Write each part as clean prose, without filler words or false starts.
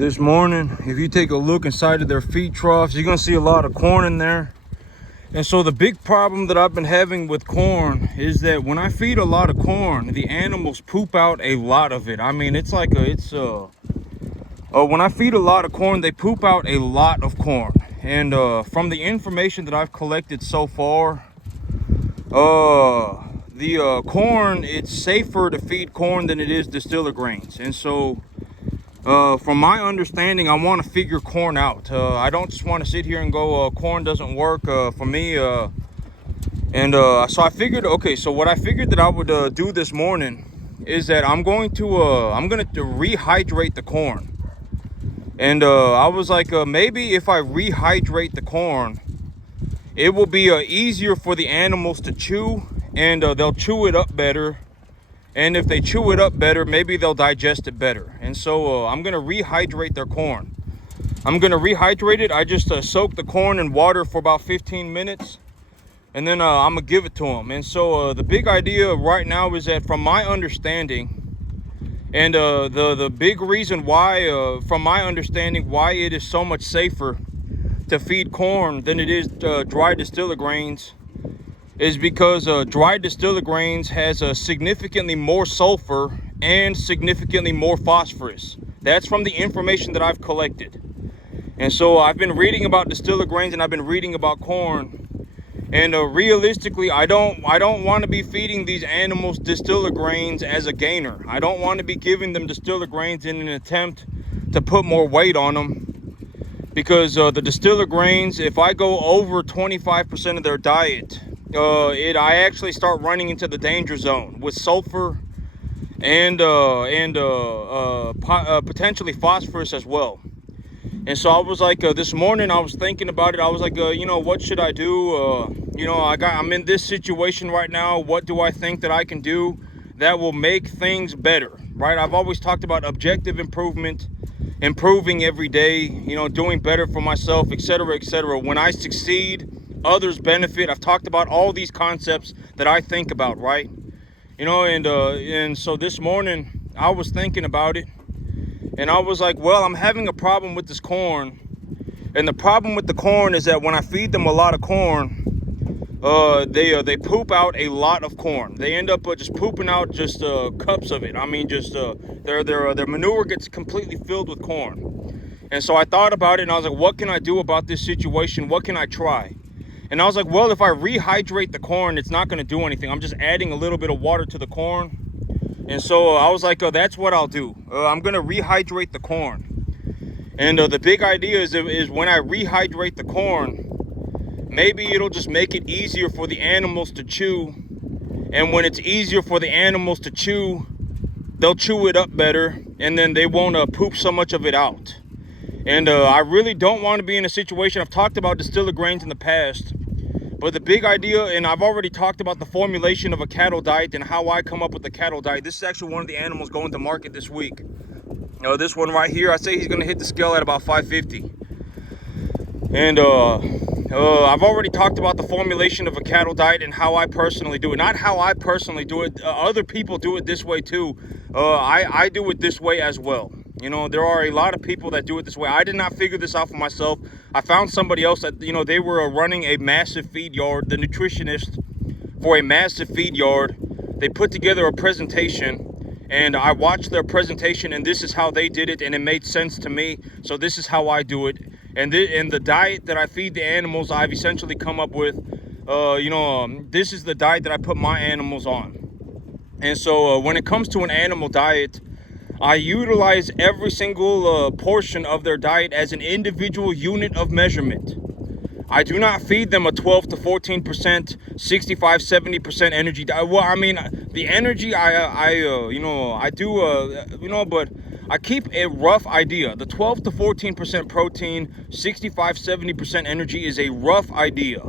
this morning. If you take a look inside of their feed troughs, you're gonna see a lot of corn in there. And so the big problem that I've been having with corn is that when I feed a lot of corn, the animals poop out a lot of it. I mean, it's like when I feed a lot of corn, they poop out a lot of corn. And from the information that I've collected so far, the corn, it's safer to feed corn than it is distiller grains. And so from my understanding, I want to figure corn out. I don't just want to sit here and go, corn doesn't work for me. So I figured, okay, so what I figured that I would do this morning is that I'm going to rehydrate the corn. And I was like, maybe if I rehydrate the corn, it will be easier for the animals to chew, and they'll chew it up better. And if they chew it up better, maybe they'll digest it better. And so I'm going to rehydrate their corn. I'm going to rehydrate it. I just soak the corn in water for about 15 minutes. And then I'm going to give it to them. And so the big idea right now is that from my understanding, and the big reason why, from my understanding, why it is so much safer to feed corn than it is dry distiller grains, is because dry distiller grains has significantly more sulfur and significantly more phosphorus. That's from the information that I've collected. And so I've been reading about distiller grains and I've been reading about corn. And realistically, I don't want to be feeding these animals distiller grains as a gainer. I don't want to be giving them distiller grains in an attempt to put more weight on them. Because the distiller grains, if I go over 25% of their diet, I actually start running into the danger zone with sulfur and potentially phosphorus as well. And so I was like, this morning I was thinking about it. I was like, what should I do? I'm in this situation right now. What do I think that I can do that will make things better, right? I've always talked about objective improvement, improving every day, doing better for myself, etc., etc. When I succeed, others benefit. I've talked about all these concepts that I think about, right? And so this morning I was thinking about it, and I was like, well, I'm having a problem with this corn. And the problem with the corn is that when I feed them a lot of corn, they poop out a lot of corn. They end up just pooping out just cups of it. I mean, just their manure gets completely filled with corn. And so I thought about it, and I was like, what can I do about this situation? What can I try? And I was like, well, if I rehydrate the corn, it's not going to do anything. I'm just adding a little bit of water to the corn. And so I was like, that's what I'll do. I'm going to rehydrate the corn. And the big idea is when I rehydrate the corn, maybe it'll just make it easier for the animals to chew. And when it's easier for the animals to chew, they'll chew it up better, and then they won't poop so much of it out. And I really don't want to be in a situation. I've talked about distiller grains in the past, but the big idea, and I've already talked about the formulation of a cattle diet and how I come up with the cattle diet. This is actually one of the animals going to market this week. This one right here, I say he's going to hit the scale at about 550. And I've already talked about the formulation of a cattle diet and how I personally do it. Not how I personally do it. Other people do it this way too. I do it this way as well. There are a lot of people that do it this way. I did not figure this out for myself. I found somebody else that, they were running a massive feed yard, the nutritionist for a massive feed yard. They put together a presentation, and I watched their presentation, and this is how they did it, and it made sense to me. So this is how I do it. And the diet that I feed the animals, I've essentially come up with, this is the diet that I put my animals on. And so when it comes to an animal diet, I utilize every single portion of their diet as an individual unit of measurement. I do not feed them a 12 to 14%, 65, 70% energy diet. Well, I mean, the energy I do, but I keep a rough idea. The 12 to 14% protein, 65, 70% energy is a rough idea.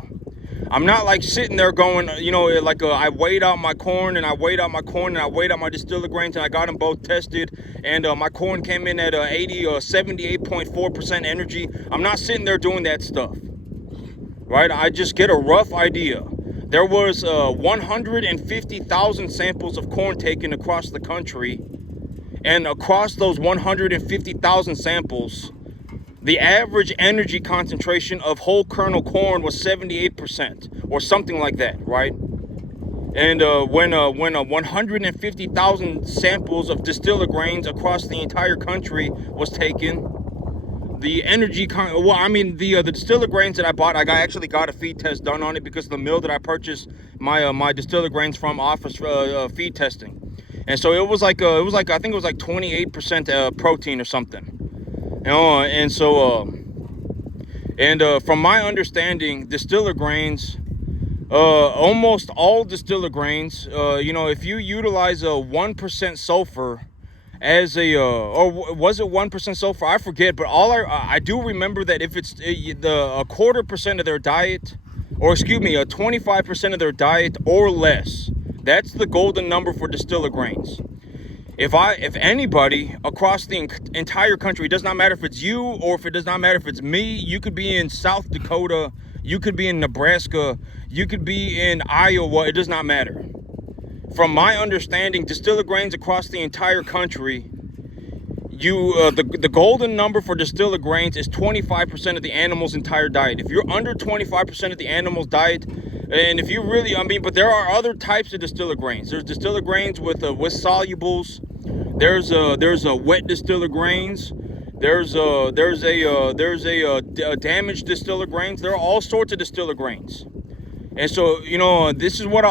I'm not like sitting there going, I weighed out my corn and I weighed out my corn and I weighed out my distiller grains and I got them both tested, and my corn came in at 78.4% energy. I'm not sitting there doing that stuff, right? I just get a rough idea. There was 150,000 samples of corn taken across the country, And across those 150,000 samples, the average energy concentration of whole kernel corn was 78% or something like that, right? And when 150,000 samples of distiller grains across the entire country was taken, the the distiller grains that I bought, actually got a feed test done on it because the mill that I purchased my distiller grains from offers feed testing, and so it was like I think it was like 28% protein or something, and so from my understanding, distiller grains, almost all distiller grains, if you utilize a 1% sulfur as or was it 1% sulfur? I forget, but I do remember that if it's a 1/4% of their diet, or excuse me, a 25% of their diet or less, that's the golden number for distiller grains. If anybody across the entire country, it does not matter if it's you or if it does not matter if it's me, you could be in South Dakota, you could be in Nebraska, you could be in Iowa, it does not matter. From my understanding, distiller grains across the entire country, the golden number for distiller grains is 25% of the animal's entire diet. If you're under 25% of the animal's diet, and if you really, but there are other types of distiller grains. There's distiller grains with solubles. There's wet distiller grains. There's damaged distiller grains. There are all sorts of distiller grains. And so, this is what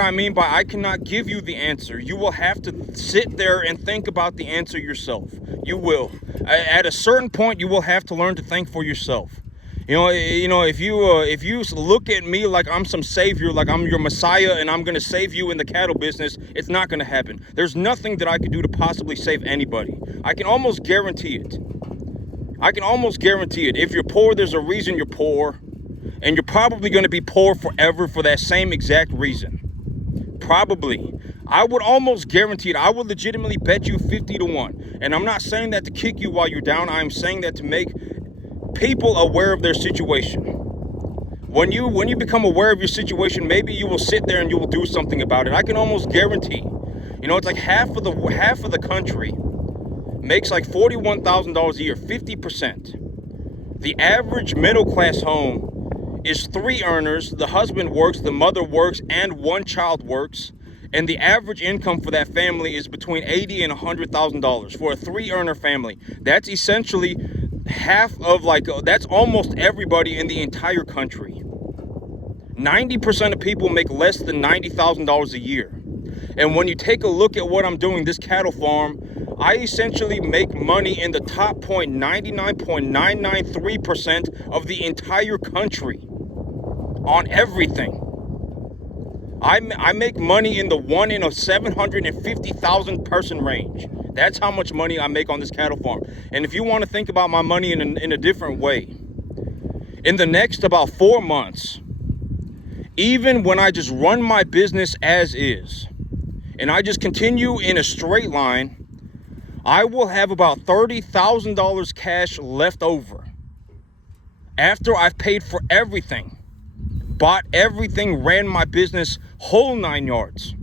I mean by I cannot give you the answer. You will have to sit there and think about the answer yourself. You will. At a certain point, you will have to learn to think for yourself. If you look at me like I'm some savior, like I'm your Messiah and I'm going to save you in the cattle business, it's not going to happen. There's nothing that I could do to possibly save anybody. I can almost guarantee it. If you're poor, there's a reason you're poor. And you're probably going to be poor forever for that same exact reason. Probably. I would almost guarantee it. I would legitimately bet you 50-1. And I'm not saying that to kick you while you're down. I'm saying that to make people aware of their situation. When you become aware of your situation, maybe you will sit there and you will do something about it. I can almost guarantee. It's like half of the country makes like $41,000 a year, 50%. The average middle class home is 3 earners. The husband works, the mother works, and 1 child works, and the average income for that family is between $80,000 and $100,000 for a 3-earner family. That's essentially half of that's almost everybody in the entire country. 90% of people make less than $90,000 a year. And when you take a look at what I'm doing, this cattle farm, I essentially make money in the top 99.993% of the entire country on everything. I make money in the 1 in a 750,000 person range. That's how much money I make on this cattle farm. And if you want to think about my money in a different way, in the next about 4 months, even when I just run my business as is, and I just continue in a straight line, I will have about $30,000 cash left over after I've paid for everything, bought everything, ran my business whole 9 yards.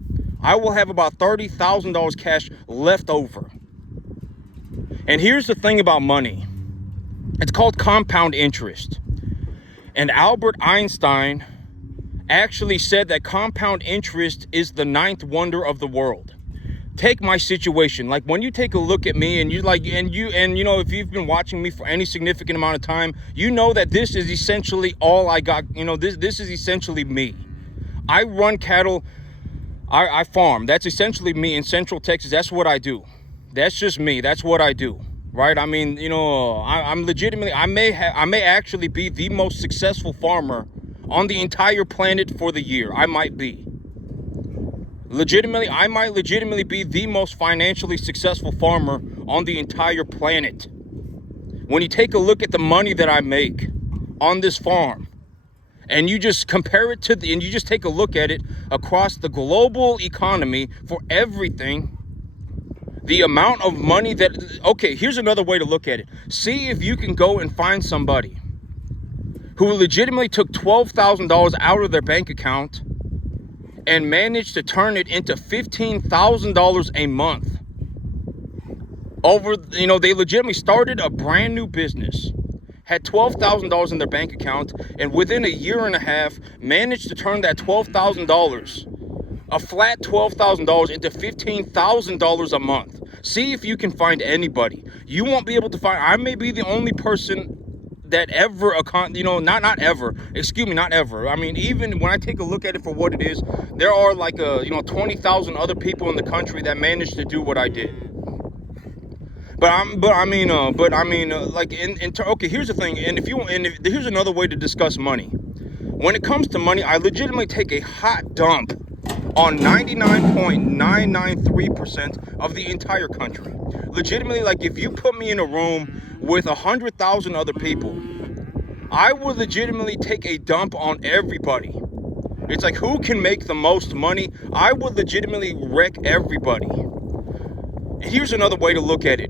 I will have about $30,000 cash left over. And here's the thing about money. It's called compound interest. And Albert Einstein actually said that compound interest is the 9th wonder of the world. Take my situation. Like when you take a look at me and if you've been watching me for any significant amount of time, you know that this is essentially all I got. This is essentially me. I run cattle. I farm. That's essentially me in Central Texas. That's what I do. That's just me. That's what I do. Right? I'm legitimately, I may actually be the most successful farmer on the entire planet for the year. I might be. I might legitimately be the most financially successful farmer on the entire planet. When you take a look at the money that I make on this farm, and you just compare it and you just take a look at it across the global economy for everything, the amount of money okay, here's another way to look at it. See if you can go and find somebody who legitimately took $12,000 out of their bank account and managed to turn it into $15,000 a month. They legitimately started a brand new business, had $12,000 in their bank account, and within a year and a half managed to turn that $12,000, a flat $12,000, into $15,000 a month. See if you can find anybody. You won't be able to find. I may be the only person that ever, not ever. I mean, even when I take a look at it for what it is, there are like 20,000 other people in the country that managed to do what I did. Okay, here's the thing, here's another way to discuss money. When it comes to money, I legitimately take a hot dump on 99.993% of the entire country. Legitimately, like, if you put me in a room with 100,000 other people, I would legitimately take a dump on everybody. It's like, who can make the most money? I would legitimately wreck everybody. Here's another way to look at it.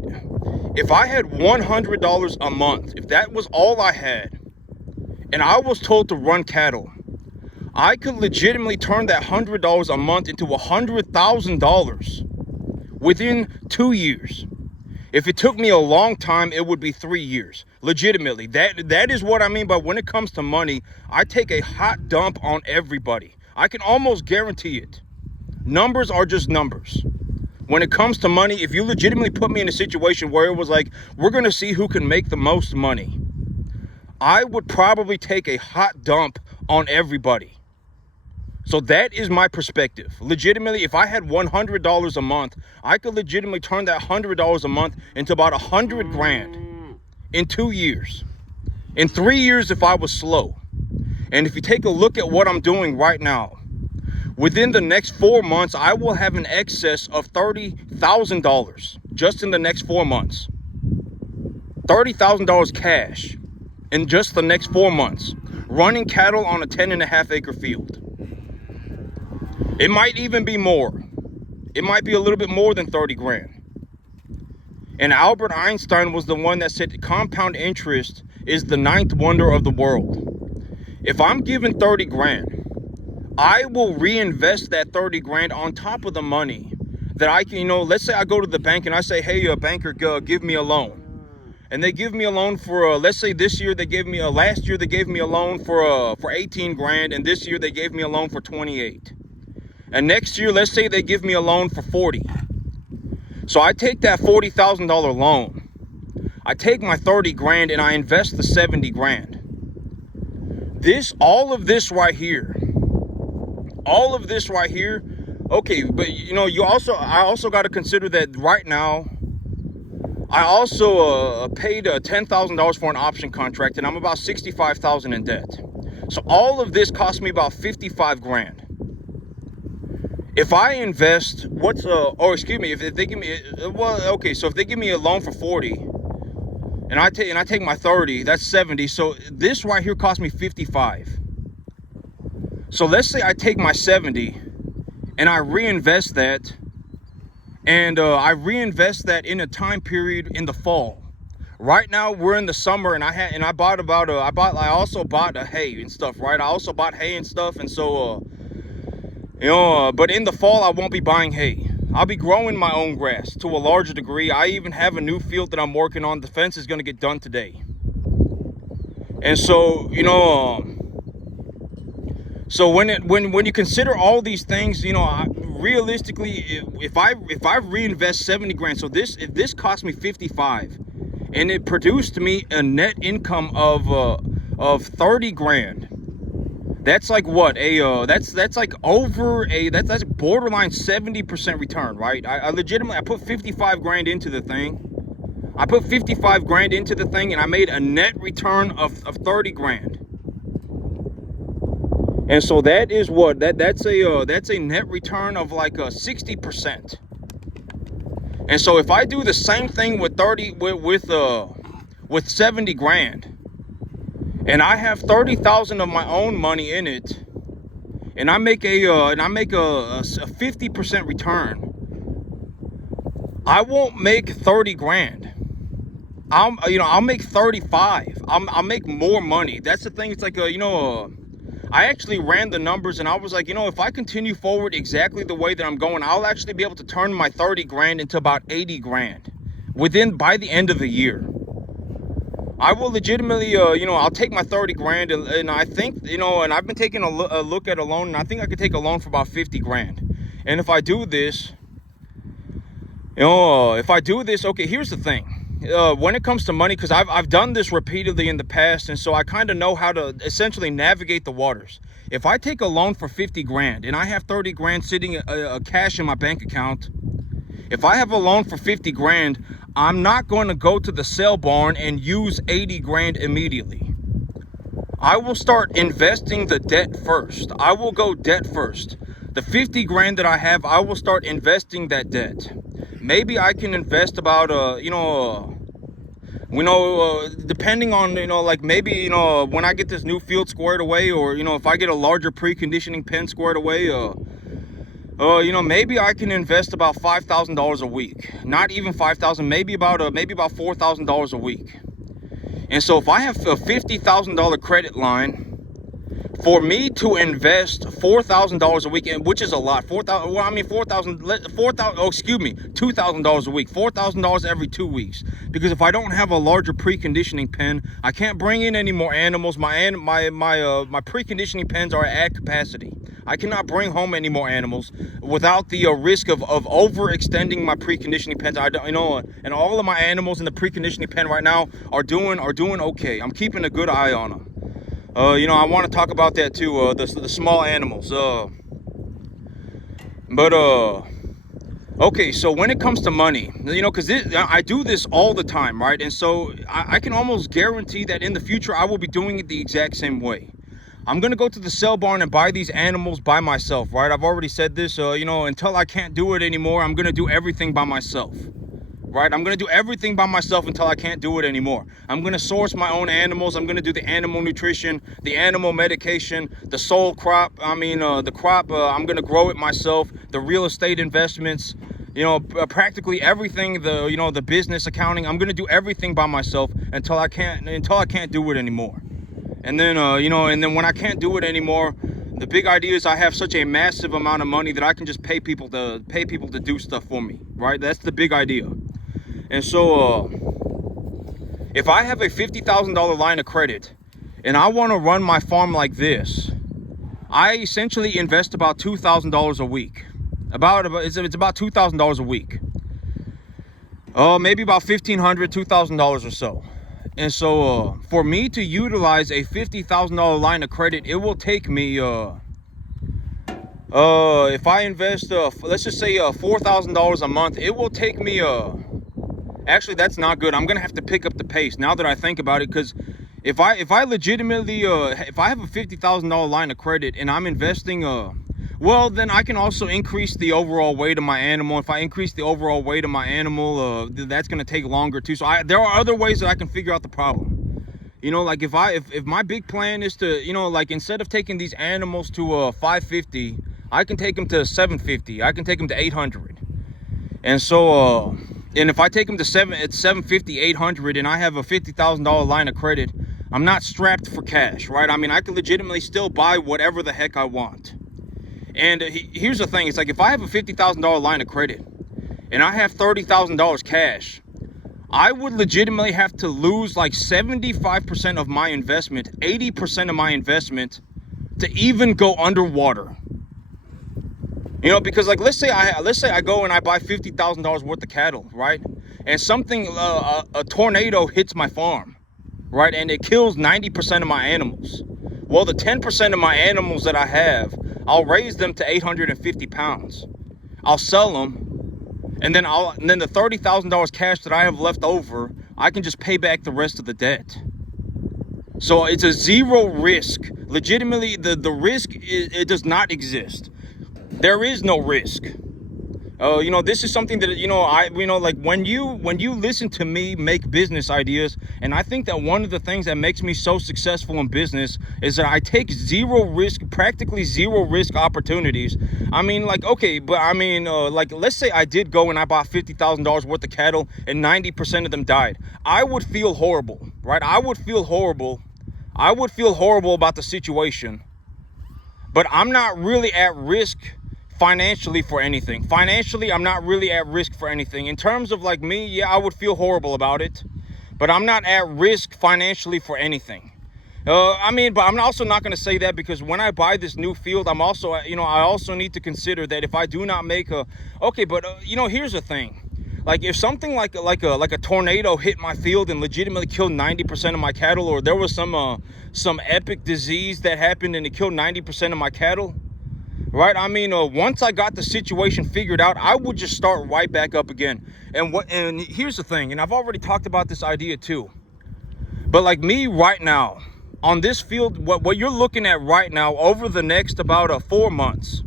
If I had $100 a month, if that was all I had, and I was told to run cattle, I could legitimately turn that $100 a month into $100,000 within 2 years. If it took me a long time, it would be 3 years. Legitimately, that is what I mean by when it comes to money, I take a hot dump on everybody. I can almost guarantee it. Numbers are just numbers. When it comes to money, if you legitimately put me in a situation where it was like, we're going to see who can make the most money, I would probably take a hot dump on everybody. So that is my perspective. Legitimately, if I had $100 a month, I could legitimately turn that $100 a month into about $100,000 in 2 years. In 3 years if I was slow. And if you take a look at what I'm doing right now, within the next 4 months, I will have an excess of $30,000 just in the next 4 months. $30,000 cash in just the next 4 months, running cattle on a 10.5 acre field. It might even be more. It might be a little bit more than 30 grand. And Albert Einstein was the one that said compound interest is the ninth wonder of the world. If I'm given 30 grand, I will reinvest that 30 grand on top of the money that I can, let's say I go to the bank and I say, hey, banker, give me a loan. And they give me a loan for, let's say last year they gave me a loan for 18 grand. And this year they gave me a loan for 28. And next year, let's say they give me a loan for 40. So I take that $40,000 loan. I take my 30 grand and I invest the 70 grand. All of this right here. Okay, but I also got to consider that right now, I also paid $10,000 for an option contract, and I'm about $65,000 in debt. So all of this cost me about 55 grand. If I invest, if they give me, so if they give me a loan for 40, and I take my 30, that's 70. So this right here cost me 55. So let's say I take my 70 and I reinvest that, and I reinvest that in a time period in the fall. Right now we're in the summer, and I also bought hay and stuff, right? I also bought hay and stuff, and so but in the fall I won't be buying hay. I'll be growing my own grass to a larger degree. I even have a new field that I'm working on. The fence is going to get done today. And so, so when you consider all these things, realistically, if I reinvest 70 grand, so if this cost me 55, and it produced me a net income of 30 grand, that's like what that's like that's borderline 70% return, right? I legitimately put 55 grand into the thing. And I made a net return of 30 grand. And so that is what that's a net return of like 60%. And so if I do the same thing with 70 grand, and I have 30,000 of my own money in it, and I make a 50% return, I won't make 30 grand. I'll make 35. I'll make more money. That's the thing. It's like I actually ran the numbers, and I was like, if I continue forward exactly the way that I'm going, I'll actually be able to turn my 30 grand into about 80 grand by the end of the year. I will legitimately, I'll take my 30 grand and I think, and I've been taking a look at a loan, and I think I could take a loan for about 50 grand. And if I do this, okay, here's the thing. When it comes to money, because I've done this repeatedly in the past, and so I kind of know how to essentially navigate the waters. If I take a loan for 50 grand and I have 30 grand sitting cash in my bank account, if I have a loan for 50 grand, I'm not going to go to the sale barn and use 80 grand immediately. I will start investing the debt first. I will go debt first. The 50 grand that I have, I will start investing that debt. Maybe I can invest about, depending on, maybe, when I get this new field squared away, or, if I get a larger preconditioning pen squared away, maybe I can invest about $5,000 a week. Not even $5,000, maybe about $4,000 a week. And so if I have a $50,000 credit line, for me to invest $4,000 a week, which is a lot, $2,000 a week, $4,000 every 2 weeks. Because if I don't have a larger preconditioning pen, I can't bring in any more animals. My preconditioning pens are at capacity. I cannot bring home any more animals without the risk of overextending my preconditioning pens. And all of my animals in the preconditioning pen right now are doing okay. I'm keeping a good eye on them. I want to talk about that too, the small animals. Okay, so when it comes to money, because I do this all the time, right? And so I can almost guarantee that in the future, I will be doing it the exact same way. I'm going to go to the sale barn and buy these animals by myself, right? I've already said this, until I can't do it anymore, I'm going to do everything by myself. Right? I'm going to do everything by myself until I can't do it anymore. I'm going to source my own animals. I'm going to do the animal nutrition, the animal medication, the soil crop. The crop, I'm going to grow it myself. The real estate investments, practically everything, the business accounting. I'm going to do everything by myself until I can't do it anymore. And then, and then when I can't do it anymore, the big idea is I have such a massive amount of money that I can just pay people to do stuff for me, right? That's the big idea. And so, if I have a $50,000 line of credit and I want to run my farm like this, I essentially invest about $2,000 a week. It's about $2,000 a week. Maybe about $1,500, $2,000 or so. And so, for me to utilize a $50,000 line of credit, it will take me, if I invest, let's just say $4,000 a month, it will take me, actually, that's not good. I'm going to have to pick up the pace now that I think about it, because if I legitimately, if I have a $50,000 line of credit and I'm investing, well, then I can also increase the overall weight of my animal. If I increase the overall weight of my animal, that's going to take longer too. So there are other ways that I can figure out the problem. Like if my big plan is to, like instead of taking these animals to 550, I can take them to 750. I can take them to 800. And so, and if I take them to 750, 800, and I have a $50,000 line of credit, I'm not strapped for cash, right? I can legitimately still buy whatever the heck I want. And here's the thing. It's like if I have a $50,000 line of credit and I have $30,000 cash, I would legitimately have to lose like 75% of my investment, 80% of my investment to even go underwater. Because like let's say I go and I buy $50,000 worth of cattle, right? And something, a tornado hits my farm, right? And it kills 90% of my animals. Well, the 10% of my animals that I have, I'll raise them to 850 pounds. I'll sell them, and then the $30,000 cash that I have left over, I can just pay back the rest of the debt. So it's a zero risk. Legitimately, the risk it does not exist. There is no risk. This is something that, like when you listen to me make business ideas, and I think that one of the things that makes me so successful in business is that I take practically zero risk opportunities. Okay, but like let's say I did go and I bought $50,000 worth of cattle and 90% of them died. I would feel horrible, right? I would feel horrible about the situation, but I'm not really at risk financially for anything. Financially, I'm not really at risk for anything. In terms of like me, yeah, I would feel horrible about it, but I'm not at risk financially for anything. I mean, but I'm also not going to say that, because when I buy this new field, I'm also, I also need to consider that if I do not make here's the thing. Like if something like a tornado hit my field and legitimately killed 90% of my cattle, or there was some epic disease that happened and it killed 90% of my cattle, right? I mean, once I got the situation figured out, I would just start right back up again. And here's the thing, and I've already talked about this idea too. But like me right now, on this field, what you're looking at right now over the next about 4 months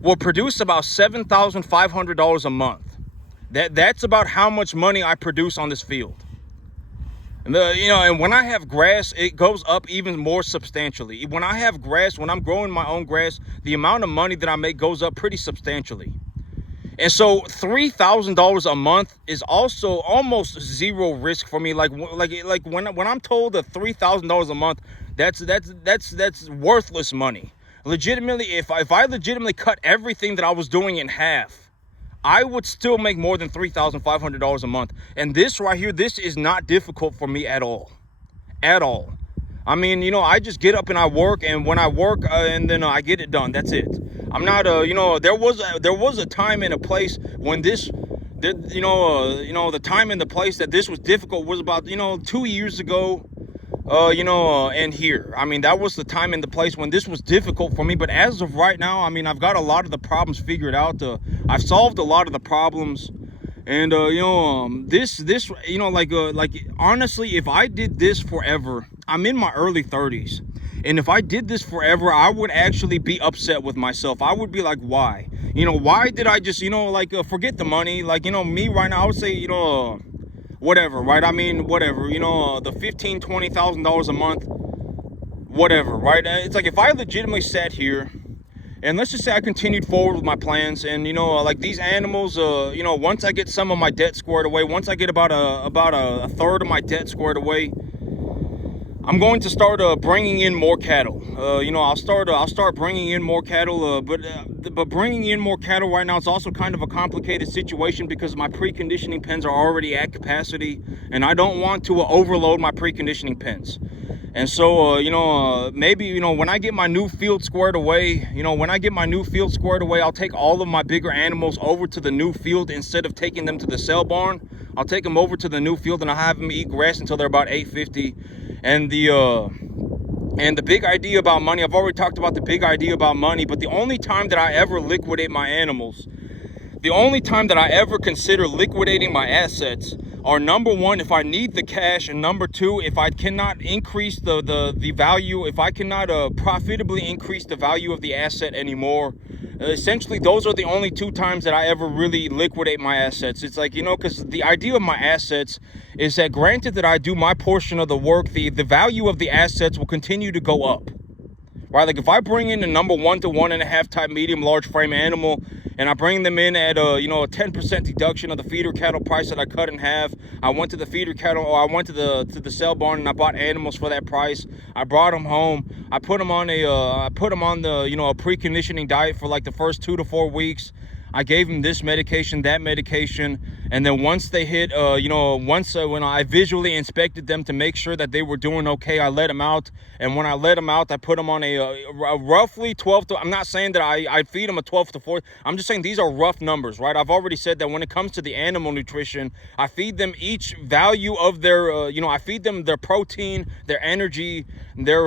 will produce about $7,500 a month. That's about how much money I produce on this field. And and when I have grass, it goes up even more substantially. When I have grass, when I'm growing my own grass, the amount of money that I make goes up pretty substantially. And so $3,000 a month is also almost zero risk for me. Like when I'm told that $3,000 a month, that's worthless money. Legitimately, if I legitimately cut everything that I was doing in half, I would still make more than $3,500 a month. And this right here, this is not difficult for me at all. At all. I mean, I just get up and I work, and when I work and then I get it done. That's it. I'm not, there was a time and a place when the time and the place that this was difficult was about, 2 years ago, and here. I mean, that was the time and the place when this was difficult for me. But as of right now, I mean, I've got a lot of the problems figured out. I've solved a lot of the problems. And, honestly, if I did this forever, I'm in my early 30s. And if I did this forever, I would actually be upset with myself. I would be like, why? Why did I just, forget the money? Like, me right now, I would say, whatever, right? I mean, whatever, the $15,000, $20,000 a month, whatever, right? It's like if I legitimately sat here, and let's just say I continued forward with my plans, and like these animals, once I get some of my debt squared away, once I get about a third of my debt squared away, I'm going to start bringing in more cattle. I'll start bringing in more cattle. But bringing in more cattle right now, it's also kind of a complicated situation because my preconditioning pens are already at capacity, and I don't want to overload my preconditioning pens. And so, maybe, when I get my new field squared away, I'll take all of my bigger animals over to the new field instead of taking them to the cell barn. I'll take them over to the new field and I'll have them eat grass until they're about 850. And the big idea about money, I've already talked about the big idea about money, but the only time that I ever liquidate my animals, the only time that I ever consider liquidating my assets are, number one, if I need the cash, and number two, if I cannot increase the value, if I cannot profitably increase the value of the asset anymore. Essentially, those are the only two times that I ever really liquidate my assets. It's like, because the idea of my assets is that, granted that I do my portion of the work, the value of the assets will continue to go up. Right? Like if I bring in a number 1 to 1.5 type medium large frame animal, and I bring them in at a 10% deduction of the feeder cattle price that I cut in half. I went to the feeder cattle, or I went to the cell barn, and I bought animals for that price. I brought them home. I put them on a preconditioning diet for like the first 2 to 4 weeks. I gave them this medication, that medication, and then once they hit, when I visually inspected them to make sure that they were doing okay, I let them out. And when I let them out, I put them on a roughly 12 to, I'm not saying that I feed them a 12 to 4, I'm just saying these are rough numbers, right? I've already said that when it comes to the animal nutrition, I feed them each value of their, I feed them their protein, their energy, their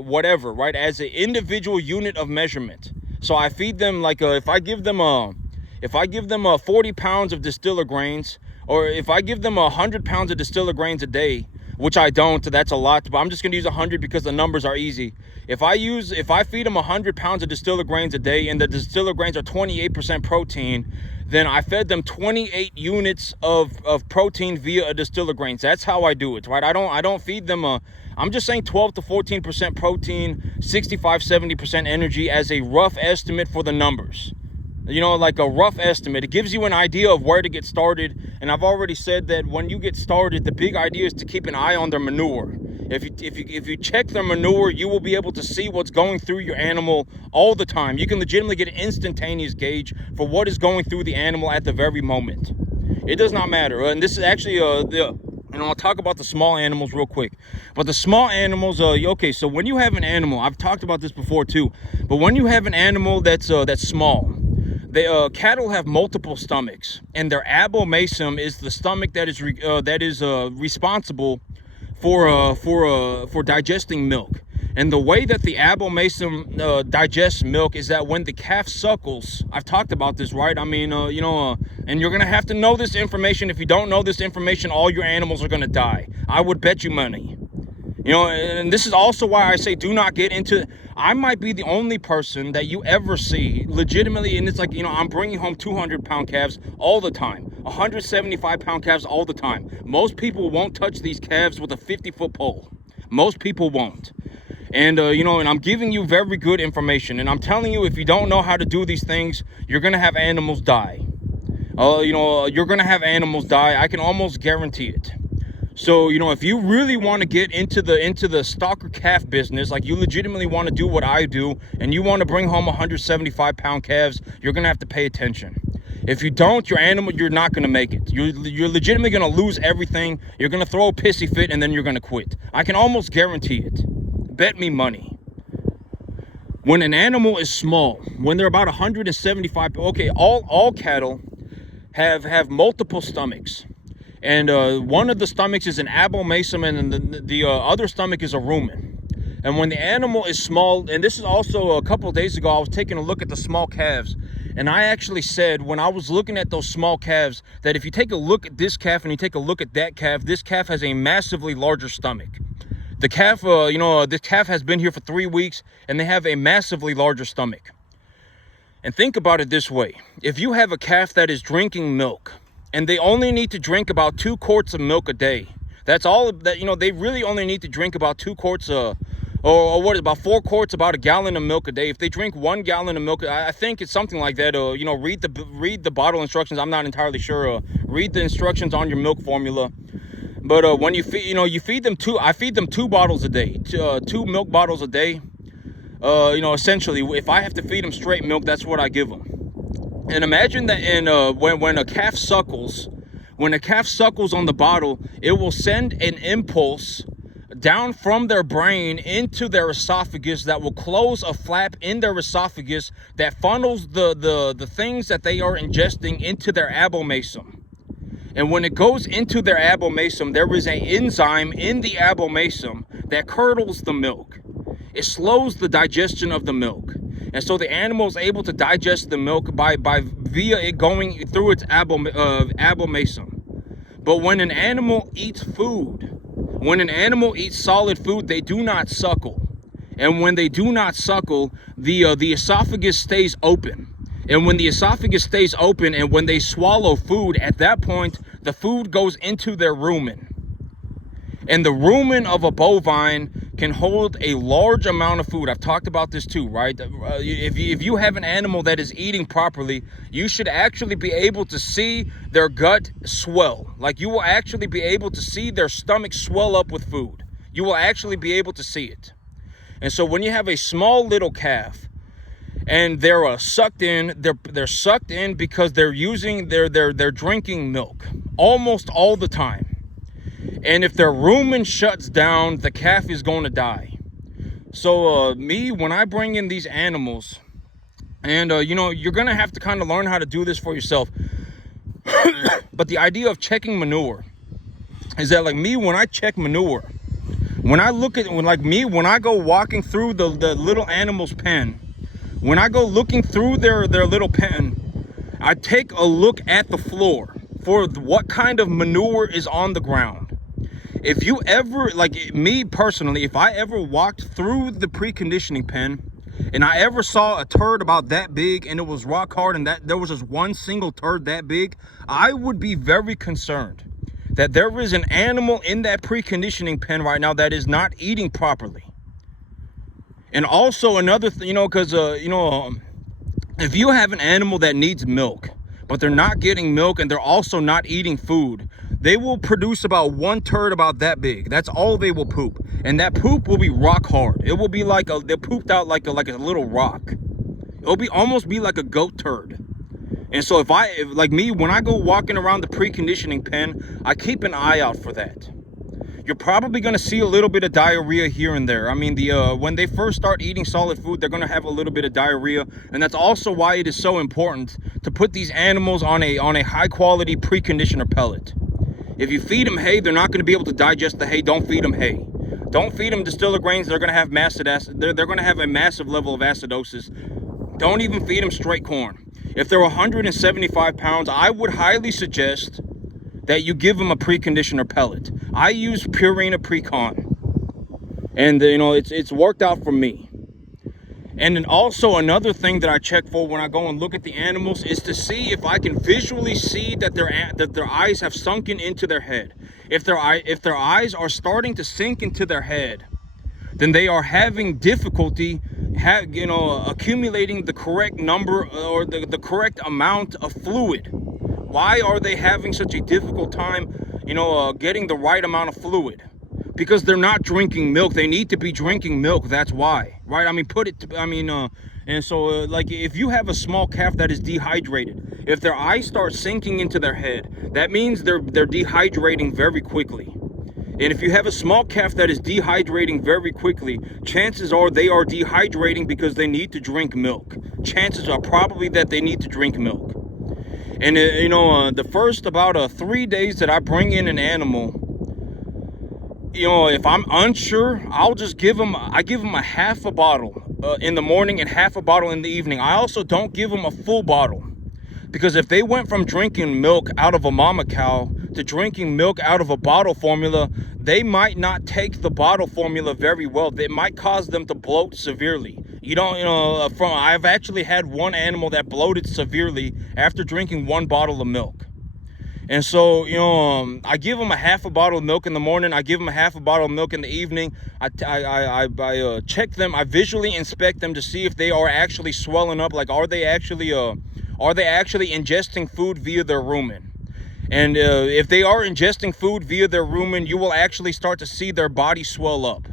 whatever, right? As an individual unit of measurement. So I feed them like if I give them 40 pounds of distiller grains, or if I give them 100 pounds of distiller grains a day, which I don't, that's a lot, but I'm just going to use 100 because the numbers are easy. If I feed them 100 pounds of distiller grains a day, and the distiller grains are 28% protein, then I fed them 28 units of protein via a distiller grains. That's how I do it, right? I don't feed them I'm just saying 12 to 14% protein, 65-70% energy as a rough estimate for the numbers. Like a rough estimate. It gives you an idea of where to get started. And I've already said that when you get started, the big idea is to keep an eye on their manure. If you check their manure, you will be able to see what's going through your animal all the time. You can legitimately get an instantaneous gauge for what is going through the animal at the very moment. It does not matter. And this is actually and I'll talk about the small animals real quick. But the small animals, okay, so when you have an animal, I've talked about this before too, but when you have an animal that's small, cattle have multiple stomachs, and their abomasum is the stomach that is responsible for digesting milk. And the way that the abomasum digests milk is that when the calf suckles, I've talked about this, right? I mean, and you're gonna have to know this information. If you don't know this information, all your animals are gonna die. I would bet you money. And this is also why I say do not get into. I might be the only person that you ever see legitimately, and it's like, I'm bringing home 200-pound calves all the time, 175-pound calves all the time. Most people won't touch these calves with a 50-foot pole. Most people won't. And, and I'm giving you very good information. And I'm telling you, if you don't know how to do these things, you're going to have animals die. You're going to have animals die. I can almost guarantee it. So, if you really want to get into the stalker calf business, like you legitimately want to do what I do, and you want to bring home 175-pound calves, you're going to have to pay attention. If you don't, you're not going to make it. You're legitimately going to lose everything. You're going to throw a pissy fit, and then you're going to quit. I can almost guarantee it. Bet me money. When an animal is small, when they're about 175, okay, all cattle have multiple stomachs, and one of the stomachs is an abomasum, and the other stomach is a rumen. And when the animal is small, and this is also a couple of days ago, I was taking a look at the small calves, and I actually said, when I was looking at those small calves, that if you take a look at this calf and you take a look at that calf, this calf has a massively larger stomach. The calf, this calf has been here for 3 weeks, and they have a massively larger stomach. And think about it this way. If you have a calf that is drinking milk, and they only need to drink about 2 quarts of milk a day, that's all that, they really only need to drink about 2 quarts, about 4 quarts, about a gallon of milk a day. If they drink 1 gallon of milk, I think it's something like that. Read the bottle instructions. I'm not entirely sure. Read the instructions on your milk formula. But when you feed, you feed them I feed them 2 bottles a day, 2 milk bottles a day. Essentially, if I have to feed them straight milk, that's what I give them. And imagine that when a calf suckles, on the bottle, it will send an impulse down from their brain into their esophagus that will close a flap in their esophagus that funnels the things that they are ingesting into their abomasum. And when it goes into their abomasum, there is an enzyme in the abomasum that curdles the milk. It slows the digestion of the milk. And so the animal is able to digest the milk via it going through its abomasum. But when an animal eats solid food, they do not suckle. And when they do not suckle, the esophagus stays open. And when the esophagus stays open and when they swallow food, at that point, the food goes into their rumen. And the rumen of a bovine can hold a large amount of food. I've talked about this too, right? If you have an animal that is eating properly, you should actually be able to see their gut swell. Like, you will actually be able to see their stomach swell up with food. You will actually be able to see it. And so when you have a small little calf, and they're sucked in, they're sucked in because they're drinking milk almost all the time. And if their rumen shuts down, the calf is going to die. So when I bring in these animals, and you're going to have to kind of learn how to do this for yourself. But the idea of checking manure is that, like me, when I check manure, when I go walking through the little animal's pen, when I go looking through their little pen, I take a look at the floor for what kind of manure is on the ground. If you ever, like me personally, if I ever walked through the preconditioning pen and I ever saw a turd about that big and it was rock hard and that there was just one single turd that big, I would be very concerned that there is an animal in that preconditioning pen right now that is not eating properly. And also another thing, because if you have an animal that needs milk, but they're not getting milk, and they're also not eating food. They will produce about one turd about that big. That's all they will poop. And that poop will be rock hard. It will be like they're pooped out like a little rock. It'll be almost be like a goat turd. And so if like me, when I go walking around the preconditioning pen, I keep an eye out for that. You're probably going to see a little bit of diarrhea here and there. I mean, when they first start eating solid food, they're going to have a little bit of diarrhea. And that's also why it is so important to put these animals on a high quality preconditioner pellet. If you feed them hay, they're not going to be able to digest the hay. Don't feed them hay. Don't feed them distiller grains. They're going to have they're going to have a massive level of acidosis. Don't even feed them straight corn. If they're 175 pounds, I would highly suggest that you give them a preconditioner pellet. I use Purina Precon, and it's worked out for me. And then also another thing that I check for when I go and look at the animals is to see if I can visually see that their eyes have sunken into their head. If their eyes are starting to sink into their head, then they are having difficulty accumulating the correct number or the correct amount of fluid. Why are they having such a difficult time getting the right amount of fluid? Because they're not drinking milk. They need to be drinking milk. That's why, right? And so like if you have a small calf that is dehydrated, if their eyes start sinking into their head, that means they're dehydrating very quickly. And if you have a small calf that is dehydrating very quickly, chances are they are dehydrating because they need to drink milk. Chances are probably that they need to drink milk. And the first about 3 days that I bring in an animal, if I'm unsure, I give them a half a bottle in the morning and half a bottle in the evening. I also don't give them a full bottle, because if they went from drinking milk out of a mama cow to drinking milk out of a bottle formula, they might not take the bottle formula very well. It might cause them to bloat severely. I've actually had one animal that bloated severely after drinking one bottle of milk. And so, I give them a half a bottle of milk in the morning. I give them a half a bottle of milk in the evening. I check them. I visually inspect them to see if they are actually swelling up. Like, are they actually ingesting food via their rumen? And if they are ingesting food via their rumen, you will actually start to see their body swell up.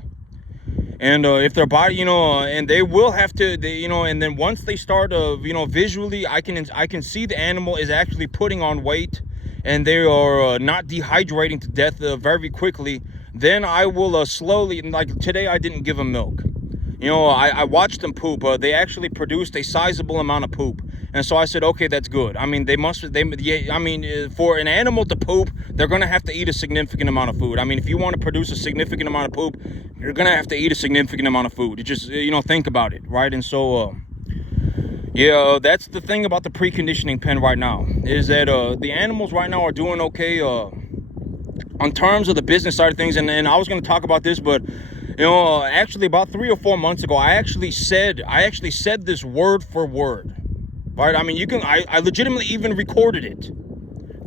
And if their body, and they will have to, and then once they start, visually, I can see the animal is actually putting on weight, and they are not dehydrating to death very quickly. Then I will slowly, like today, I didn't give them milk. I watched them poop. They actually produced a sizable amount of poop. And so I said, okay, that's good. I mean, for an animal to poop, they're going to have to eat a significant amount of food. I mean, if you want to produce a significant amount of poop, you're going to have to eat a significant amount of food. It just, think about it, right? And so, that's the thing about the preconditioning pen right now, is that the animals right now are doing okay on terms of the business side of things. And I was going to talk about this, but actually about 3 or 4 months ago, I actually said this word for word, right? I mean, I legitimately even recorded it.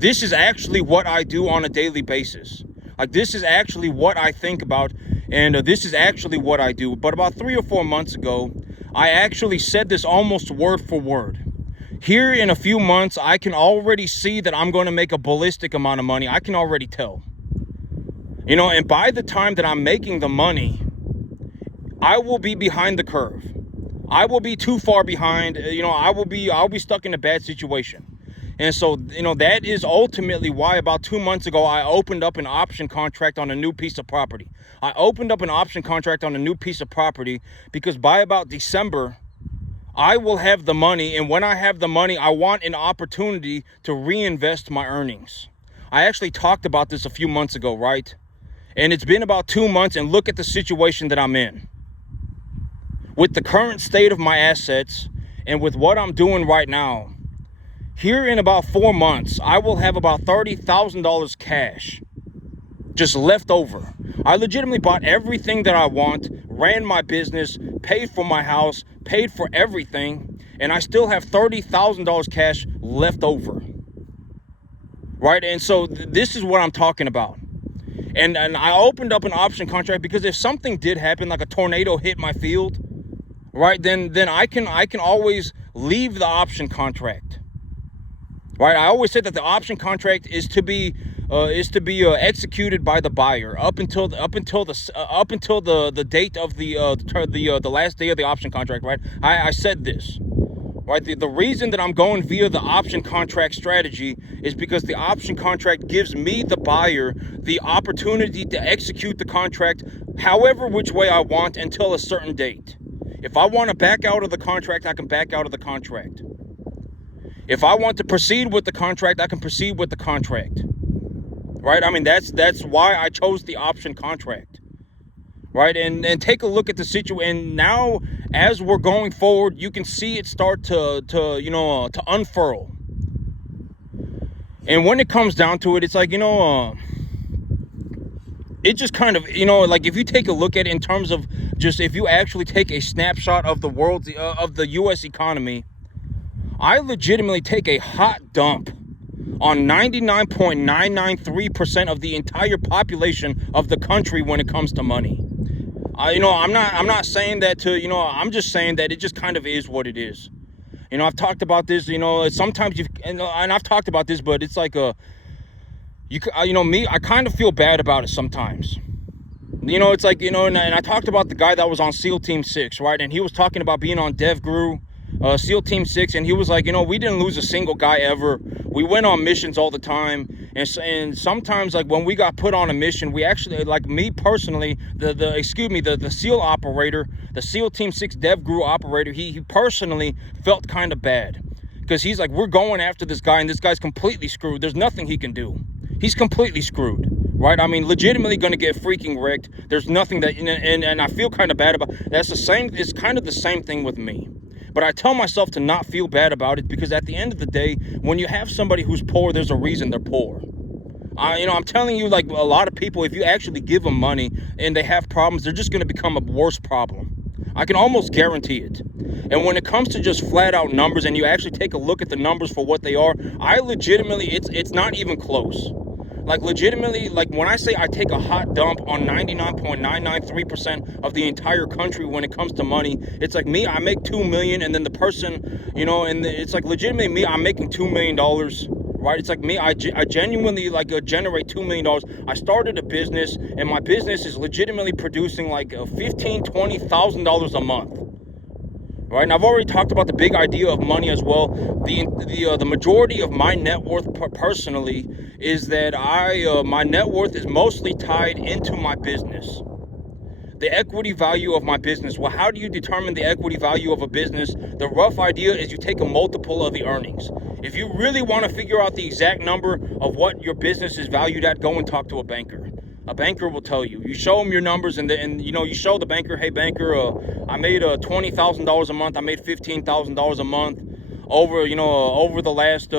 This is actually what I do on a daily basis. Like, this is actually what I think about, and this is actually what I do. But about 3 or 4 months ago, I actually said this almost word for word. Here in a few months, I can already see that I'm going to make a ballistic amount of money. I can already tell. And by the time that I'm making the money, I will be behind the curve. I will be too far behind. I'll be stuck in a bad situation. And so, that is ultimately why about 2 months ago, I opened up an option contract on a new piece of property. I opened up an option contract on a new piece of property because by about December, I will have the money. And when I have the money, I want an opportunity to reinvest my earnings. I actually talked about this a few months ago, right? And it's been about 2 months, and look at the situation that I'm in. With the current state of my assets and with what I'm doing right now, here in about 4 months, I will have about $30,000 cash just left over. I legitimately bought everything that I want, ran my business, paid for my house, paid for everything, and I still have $30,000 cash left over. Right? And so this is what I'm talking about. And I opened up an option contract because if something did happen, like a tornado hit my field, right, then I can always leave the option contract. right? I always said that the option contract is to be executed by the buyer up until the date of the last day of the option contract, right? I said this. Right, the reason that I'm going via the option contract strategy is because the option contract gives me, the buyer, the opportunity to execute the contract however which way I want until a certain date. If I want to back out of the contract, I can back out of the contract. If I want to proceed with the contract, I can proceed with the contract. Right? I mean, that's why I chose the option contract. Right, and take a look at the situation. And now, as we're going forward, you can see it start to unfurl. And when it comes down to it, it's like, it just kind of, like if you take a look at it in terms of just, if you actually take a snapshot of the world, of the U.S. economy, I legitimately take a hot dump on 99.993% of the entire population of the country when it comes to money. I'm not saying that to, I'm just saying that it just kind of is what it is. I've talked about this, sometimes and I've talked about this, but it's like me, I kind of feel bad about it sometimes. It's like, and I talked about the guy that was on SEAL Team 6, right? And he was talking about being on DevGru, SEAL Team 6, and he was like, we didn't lose a single guy ever. We went on missions all the time, and sometimes, like, when we got put on a mission, we actually, like, me personally, the SEAL operator, the SEAL Team 6 DevGru operator, he personally felt kind of bad, because he's like, we're going after this guy, and this guy's completely screwed. There's nothing he can do. He's completely screwed. Right? I mean, legitimately going to get freaking wrecked. There's nothing that, and I feel kind of bad about. It's kind of the same thing with me. But I tell myself to not feel bad about it, because at the end of the day, when you have somebody who's poor, there's a reason they're poor. I'm telling you, like, a lot of people, if you actually give them money and they have problems, they're just going to become a worse problem. I can almost guarantee it. And when it comes to just flat out numbers, and you actually take a look at the numbers for what they are, I legitimately, it's not even close. Like, legitimately, like, when I say I take a hot dump on 99.993% of the entire country when it comes to money, it's like me, I make $2 million, and then the person, it's like legitimately me, I'm making $2 million, right? It's like me, I genuinely, like, generate $2 million. I started a business, and my business is legitimately producing like $15,000, $20,000 a month. Right, and I've already talked about the big idea of money as well. The majority of my net worth personally is that my net worth is mostly tied into my business. The equity value of my business. Well, how do you determine the equity value of a business? The rough idea is you take a multiple of the earnings. If you really want to figure out the exact number of what your business is valued at, go and talk to a banker. A banker will tell you. You show them your numbers, and you show the banker, hey banker, I made $20,000 a month. I made $15,000 a month over the last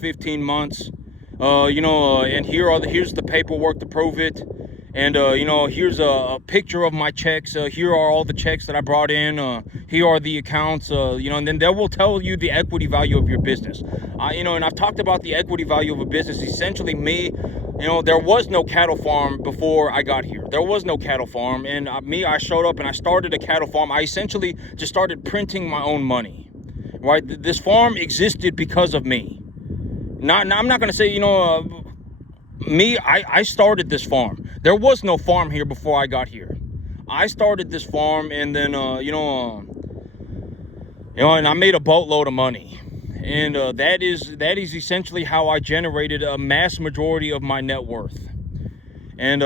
15 months. And here's the paperwork to prove it. And here's a picture of my checks. Here are all the checks that I brought in. Here are the accounts. And then they will tell you the equity value of your business. And I've talked about the equity value of a business. Essentially, me. There was no cattle farm before I got here. There was no cattle farm, and I showed up and I started a cattle farm. I essentially just started printing my own money, right? This farm existed because of me. I'm not going to say, I started this farm. There was no farm here before I got here. I started this farm, and then, and I made a boatload of money. And that is essentially how I generated a mass majority of my net worth. And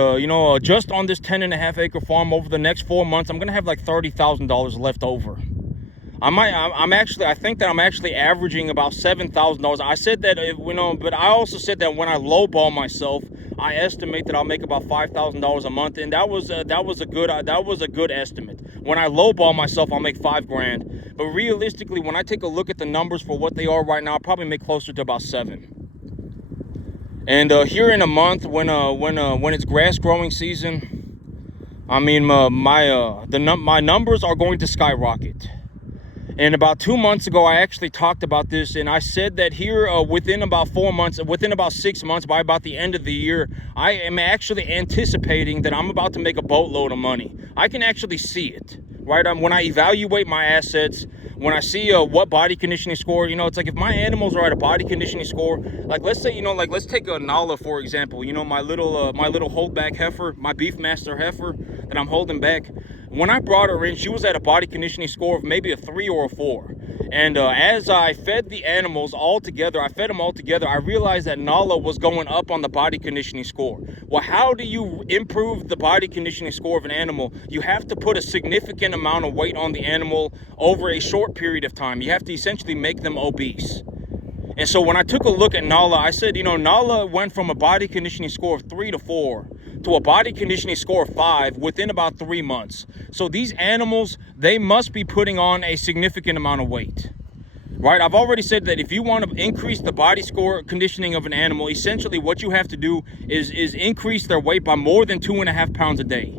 just on this 10.5 acre farm, over the next 4 months, I'm gonna have like $30,000 left over. I think that I'm actually averaging about $7,000. I said that, but I also said that when I lowball myself, I estimate that I'll make about $5,000 a month, and that was a good estimate. When I lowball myself, I'll make $5,000. But realistically, when I take a look at the numbers for what they are right now, I'll probably make closer to about $7,000. And here in a month, when it's grass growing season, I mean, my numbers are going to skyrocket. And about 2 months ago, I actually talked about this, and I said that here within about 6 months, by about the end of the year, I am actually anticipating that I'm about to make a boatload of money. I can actually see it. right? When I evaluate my assets, when I see what body conditioning score, it's like if my animals are at a body conditioning score, like let's say, let's take a Nala, for example, my little holdback heifer, my Beefmaster heifer that I'm holding back. When I brought her in, she was at a body conditioning score of maybe a 3 or a 4. And as I fed the animals all together, I realized that Nala was going up on the body conditioning score. Well, how do you improve the body conditioning score of an animal? You have to put a significant amount of weight on the animal over a short period of time. You have to essentially make them obese. And so when I took a look at Nala, I said, Nala went from a body conditioning score of 3 to 4 to a body conditioning score of 5 within about 3 months. So these animals, they must be putting on a significant amount of weight, right? I've already said that if you want to increase the body score conditioning of an animal, essentially what you have to do is increase their weight by more than 2.5 pounds a day.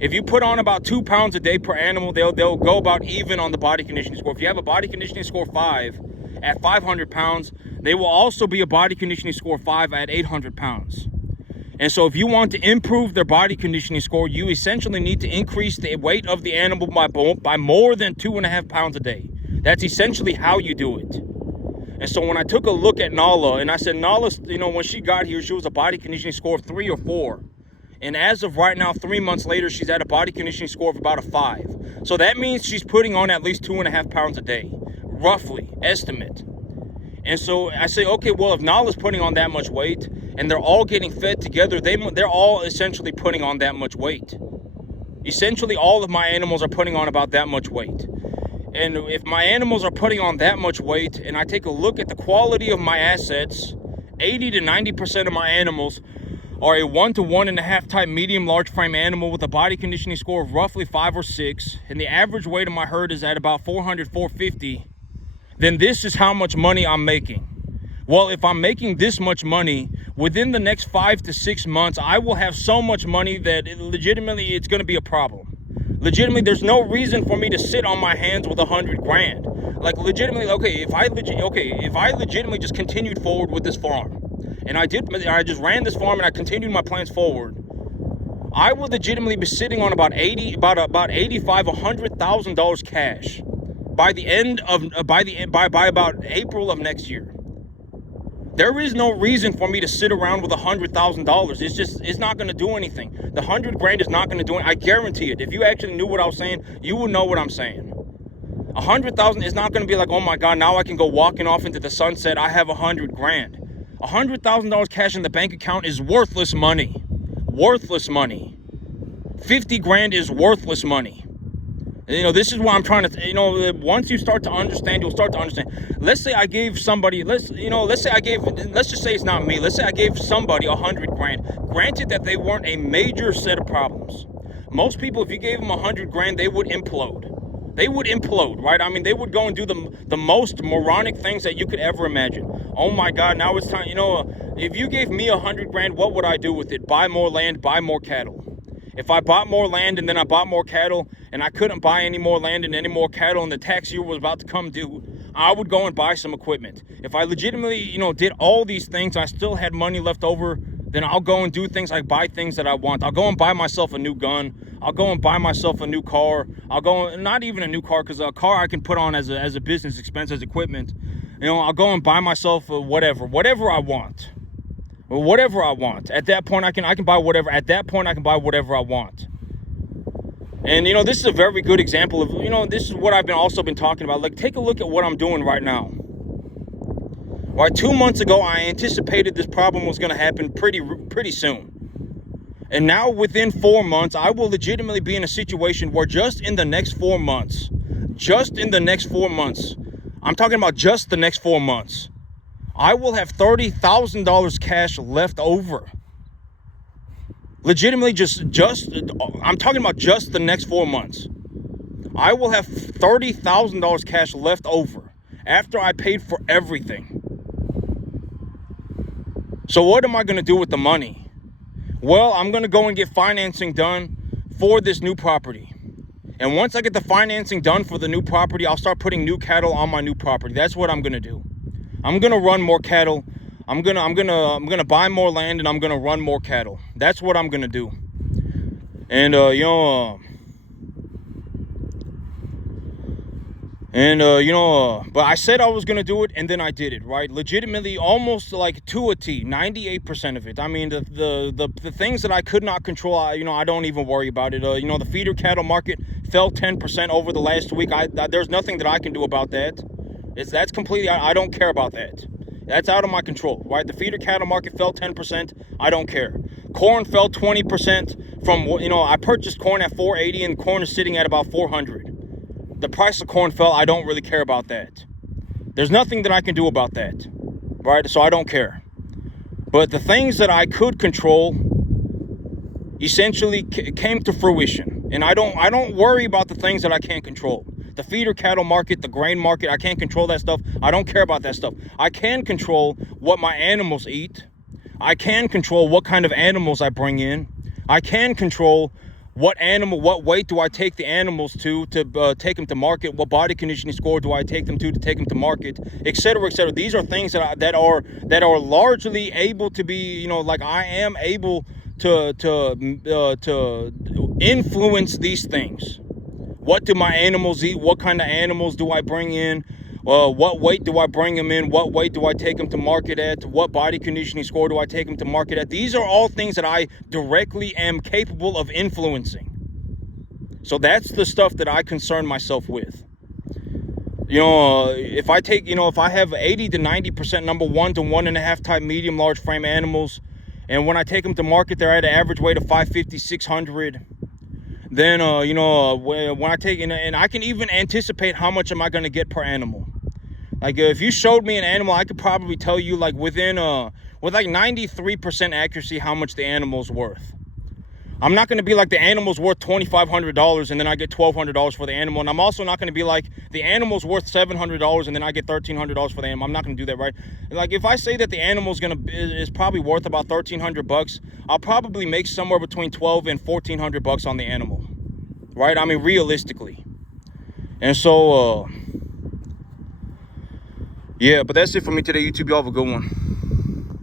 If you put on about 2 pounds a day per animal, they'll go about even on the body conditioning score. If you have a body conditioning score 5 at 500 pounds, they will also be a body conditioning score 5 at 800 pounds. And so if you want to improve their body conditioning score, you essentially need to increase the weight of the animal by more than 2.5 pounds a day. That's essentially how you do it. And so when I took a look at Nala, and I said, Nala, when she got here, she was a body conditioning score of 3 or 4. And as of right now, 3 months later, she's at a body conditioning score of about a 5. So that means she's putting on at least 2.5 pounds a day, roughly, estimate. And so I say, okay, well, if Nala's putting on that much weight and they're all getting fed together, they're all essentially putting on that much weight. Essentially, all of my animals are putting on about that much weight. And if my animals are putting on that much weight and I take a look at the quality of my assets, 80 to 90% of my animals are a 1 to 1.5 type medium large frame animal with a body conditioning score of roughly 5 or 6, and the average weight of my herd is at about 400, 450, then this is how much money I'm making. Well, if I'm making this much money, within the next 5 to 6 months, I will have so much money that legitimately it's going to be a problem. Legitimately, there's no reason for me to sit on my hands with 100 grand. Like legitimately, if I legitimately just continued forward with this farm, and I just ran this farm and I continued my plans forward, I would legitimately be sitting on about $100,000 cash by about April of next year. There is no reason for me to sit around with $100,000. It's not going to do anything. The 100 grand is not going to do it. I guarantee it. If you actually knew what I was saying, you would know what I'm saying. 100,000 is not going to be like, oh my God, now I can go walking off into the sunset. I have 100 grand. $100,000 cash in the bank account is worthless money. Worthless money. 50 grand is worthless money. This is what I'm trying to, once you start to understand, you'll start to understand. Let's say I gave somebody, let's just say it's not me. Let's say I gave somebody 100 grand. Granted that they weren't a major set of problems. Most people, if you gave them 100 grand, they would implode. They would implode, right? I mean, they would go and do the most moronic things that you could ever imagine. Oh my God, now it's time, if you gave me 100 grand, what would I do with it? Buy more land, buy more cattle. If I bought more land and then I bought more cattle and I couldn't buy any more land and any more cattle and the tax year was about to come due, I would go and buy some equipment. If I legitimately, did all these things, I still had money left over, then I'll go and do things like buy things that I want. I'll go and buy myself a new gun. I'll go and buy myself a new car. I'll go, not even a new car, because a car I can put on as a business expense, as equipment. I'll go and buy myself whatever I want. Whatever I want. At that point, I can buy whatever. At that point, I can buy whatever I want. And, this is a very good example of, this is what I've also been talking about. Like, take a look at what I'm doing right now. All right, 2 months ago, I anticipated this problem was going to happen pretty soon. And now, within 4 months, I will legitimately be in a situation where just in the next 4 months, I'm talking about just the next 4 months, I will have $30,000 cash left over. Legitimately, I'm talking about just the next 4 months. I will have $30,000 cash left over after I paid for everything. So what am I going to do with the money? Well, I'm going to go and get financing done for this new property. And once I get the financing done for the new property, I'll start putting new cattle on my new property. That's what I'm going to do. I'm going to run more cattle. I'm going to buy more land and I'm going to run more cattle. That's what I'm going to do. And And, but I said I was going to do it, and then I did it, right? Legitimately, almost like to a T, 98% of it. I mean, the things that I could not control, I don't even worry about it. The feeder cattle market fell 10% over the last week. There's nothing that I can do about that. That's completely, I don't care about that. That's out of my control, right? The feeder cattle market fell 10%. I don't care. Corn fell 20% from, I purchased corn at $4.80 and corn is sitting at about $400. The price of corn fell. I don't really care about that. There's nothing that I can do about that, right? So I don't care. But the things that I could control essentially came to fruition. And I don't worry about the things that I can't control. The feeder cattle market, the grain market, I can't control that stuff. I don't care about that stuff. I can control what my animals eat. I can control what kind of animals I bring in. I can control what weight do I take the animals to take them to market? What body conditioning score do I take them to take them to market, etc., etc. These are things that are largely able to be, like I am able to influence these things. What do my animals eat? What kind of animals do I bring in? What weight do I bring them in? What weight do I take them to market at? What body conditioning score do I take them to market at? These are all things that I directly am capable of influencing. So that's the stuff that I concern myself with. If I have 80 to 90% number 1 to 1.5 type medium large frame animals, and when I take them to market, they're at an average weight of 550, 600. Then, when I take, and I can even anticipate how much am I going to get per animal. Like, if you showed me an animal, I could probably tell you, like, with like 93% accuracy how much the animal's worth. I'm not going to be like the animal's worth $2,500 and then I get $1,200 for the animal. And I'm also not going to be like the animal's worth $700 and then I get $1,300 for the animal. I'm not going to do that, right? Like, if I say that the animal's is probably worth about $1,300, I'll probably make somewhere between $1,200 and $1,400 on the animal, right? I mean, realistically. And so, yeah, but that's it for me today, YouTube. Y'all have a good one.